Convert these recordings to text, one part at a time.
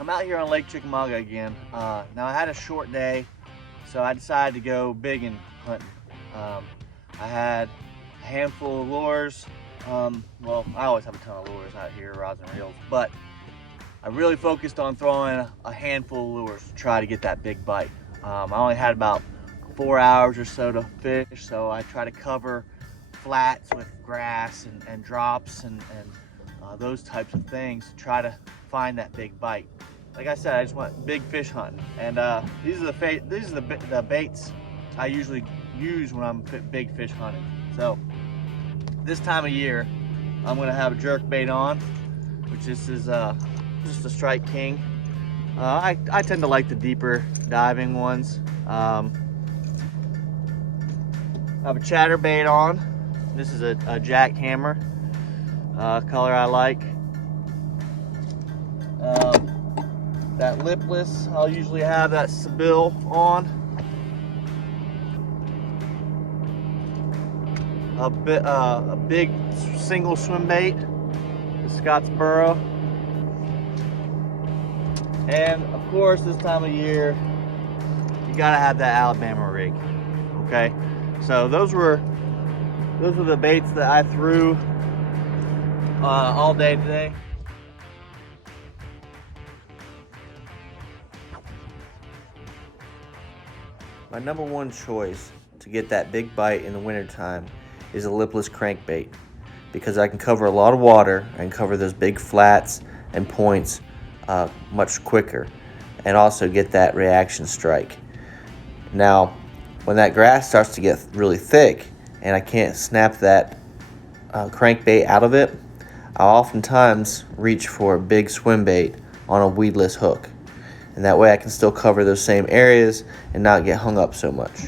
I'm out here on Lake Chickamauga again. Now I had a short day, so I decided to go biggin hunting. Um, I had a handful of lures. Well, I always have a ton of lures out here, rods and reels, but I really focused on throwing a handful of lures to try to get that big bite. I only had about 4 hours or so to fish, so I try to cover flats with grass and drops and those types of things to try to find that big bite. Like I said, I just went big fish hunting, and these are the baits I usually use when I'm big fish hunting. So this time of year, I'm gonna have a jerk bait on, which is just a Strike King. I tend to like the deeper diving ones. I have a chatterbait on. This is a jackhammer color I like. That lipless, I'll usually have that Seville on. A big single swim bait, the Scottsboro. And of course, this time of year, you gotta have that Alabama rig. Okay, so those were the baits that I threw all day today. My number one choice to get that big bite in the wintertime is a lipless crankbait because I can cover a lot of water and cover those big flats and points much quicker and also get that reaction strike. Now, when that grass starts to get really thick and I can't snap that crankbait out of it, I'll oftentimes reach for a big swim bait on a weedless hook. And that way I can still cover those same areas and not get hung up so much.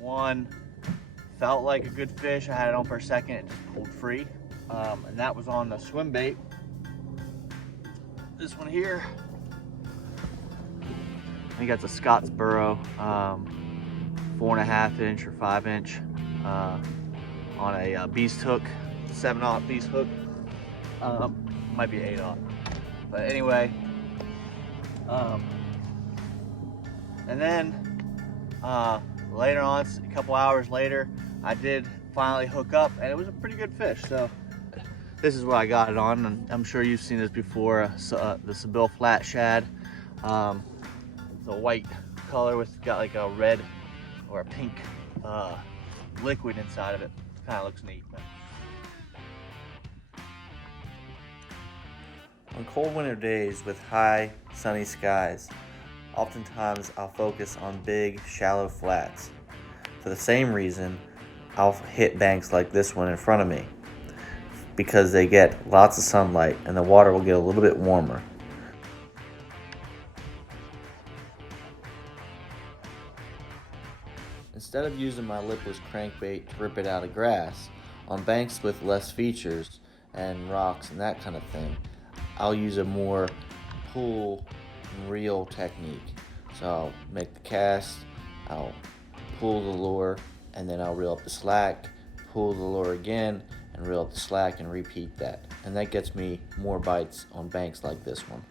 One felt like a good fish. I had it on for a second, it just pulled free, and that was on the swim bait. This one here, I think that's a Scottsboro, 4.5 inch or 5 inch on a beast hook, 7/0 beast hook. Might be 8/0, but anyway. And then later on, a couple hours later, I did finally hook up, and it was a pretty good fish. So this is what I got it on, and I'm sure you've seen this before. The Seville flat shad. It's a white color with got like a red or a pink liquid inside of it. Kind of looks neat. But. On cold winter days with high sunny skies, oftentimes I'll focus on big shallow flats. For the same reason, I'll hit banks like this one in front of me because they get lots of sunlight and the water will get a little bit warmer. Instead of using my lipless crankbait to rip it out of grass, on banks with less features and rocks and that kind of thing, I'll use a more pull and reel technique. So I'll make the cast, I'll pull the lure, and then I'll reel up the slack, pull the lure again, and reel up the slack and repeat that. And that gets me more bites on banks like this one.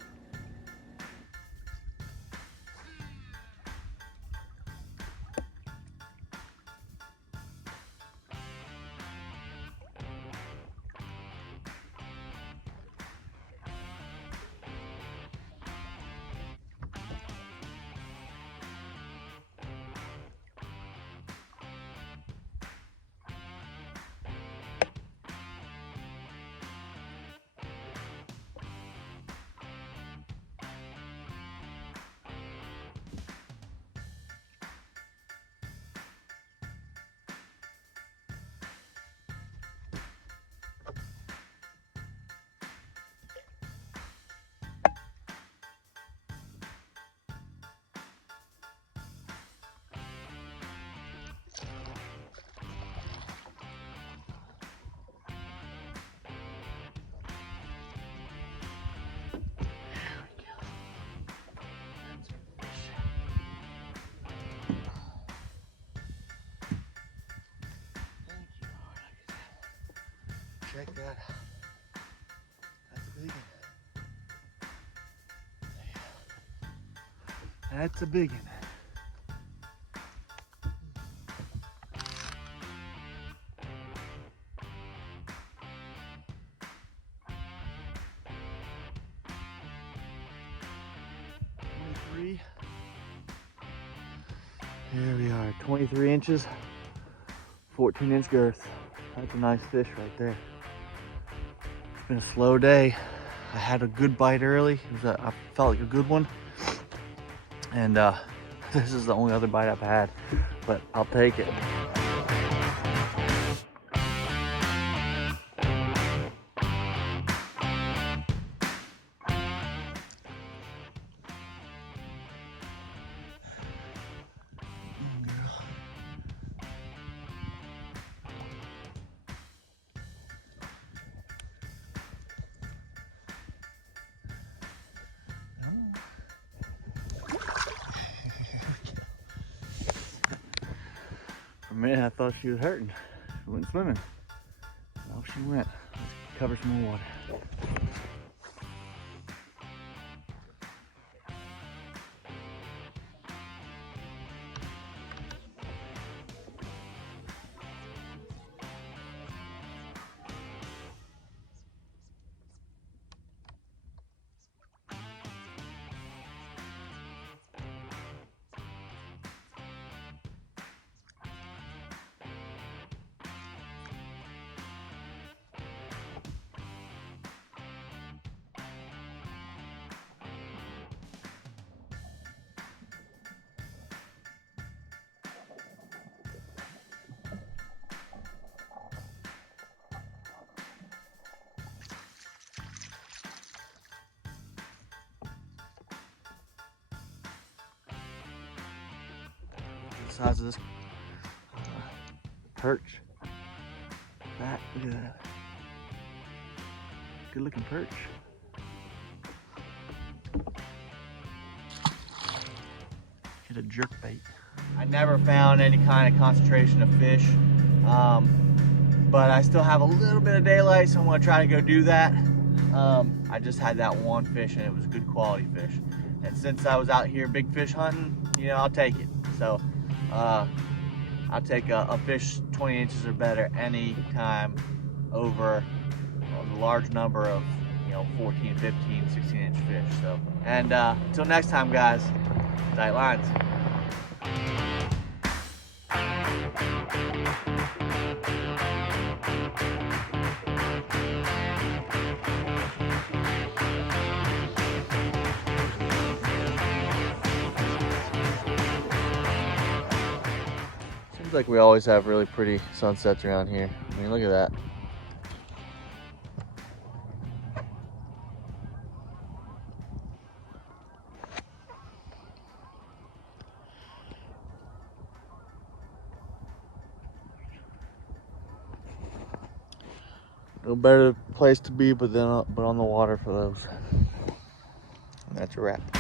check that. That's a big one. That's a big one. Here we are, 23 inches, 14-inch girth. That's a nice fish right there. It's been a slow day. I had a good bite early. I felt like a good one. And this is the only other bite I've had, but I'll take it. For a minute, I thought she was hurting. She went swimming. Off she went. Let's cover some more water. The size of this perch. That, look at that. Good looking perch. Hit a jerk bait. I never found any kind of concentration of fish, but I still have a little bit of daylight, so I'm gonna try to go do that. I just had that one fish and it was a good quality fish. And since I was out here big fish hunting, you know, I'll take it. So I'll take a fish 20 inches or better any time over a large number of, you know, 14, 15, 16-inch fish. So, and until next time, guys, tight lines. Seems like we always have really pretty sunsets around here. I mean, look at that. No better place to be but on the water for those. And that's a wrap.